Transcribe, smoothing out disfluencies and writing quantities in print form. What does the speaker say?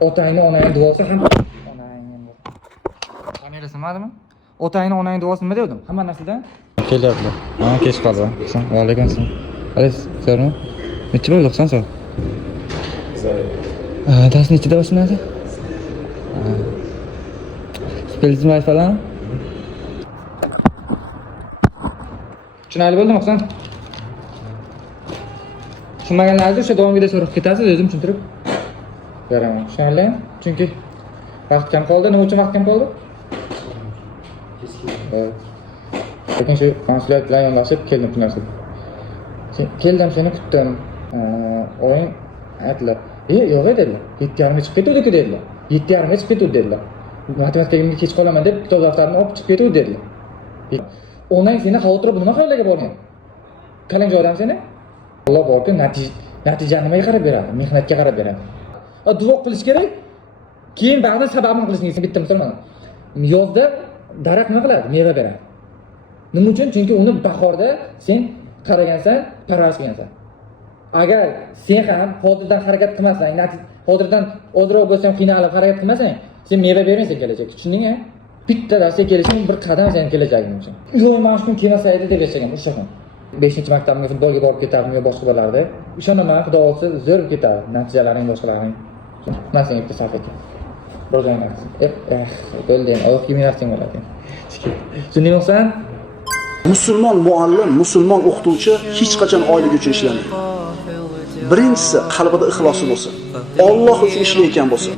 Otangni onangni duosi ham onangni. Kamerasi nimadimi? Otangni onangni duosi nima dedim? Hamma narsadan kelyapti. Ha, kech qoldi. Va alaykum assalom. Alaykum assalom. Necha bo'ldi 90 soat? Dars nechida boshlanadi? Spelizmay falan. Tushunarli bo'ldimi, Husan? Tushunmaganlarni o'sha davomida so'rab ketasiz, o'zim tushuntirib beraman. Tushunarli? Chunki vaqt kam qoldi. Nima uchun vaqt kam qoldi? Lekin shu konsulat bilan yonlashib keldim shu narsa. Keldim, seni kutdim. O'yin aytdilar. Yo'q dedilar. 7:30 chiqib ketuvdik dedilar. 7:30 chiqib ketuvdik dedilar. Matematikaga kech qolaman deb kitob daftarini olib chiqib ketuvdik dedilar. Onang seni xavotirib nima xayolga borgan? Qalin joydan seni? Alloh borki, natija nimaga qarab beradi? Mehnatga qarab beradi. Duo qilish kerak. Keyin ba'zi sababini qilishingiz bitta misol mana. Yozda daraxt nima qiladi? Meva beradi. Nima uchun? Chunki uni bahorda sen qaragansan, parvarish qilgansan. Agar sen ham hozirdan harakat qilmasang, hozirdan ozroq bo'lsa ham qiynalib harakat qilmasang, sen meva bermaysan kelajakda. Tushundingmi? Bitta narsa kelishing bir qadam sening kelajaging uchun. Yo'q, mana shu kun kelmasa edi deb yashagan o'sha kun. 5-maktabimga futbolga borib ketardim yo boshqa bolalarda. Ishonaman, Xudo olsa zo'r ketadi. Natijalaring boshqalaring. Men senga bitta sarf ekan. Ro'zangni. Bo'lding, oyoq kiymayapsang bo'ladi. Shunday bo'lsa, musulmon muallim, musulmon o'qituvchi hech qachon oylik uchun ishlamaydi. Birinchisi qalbida ixlosi bo'lsin. Alloh uchun ishlayotgan bo'lsin.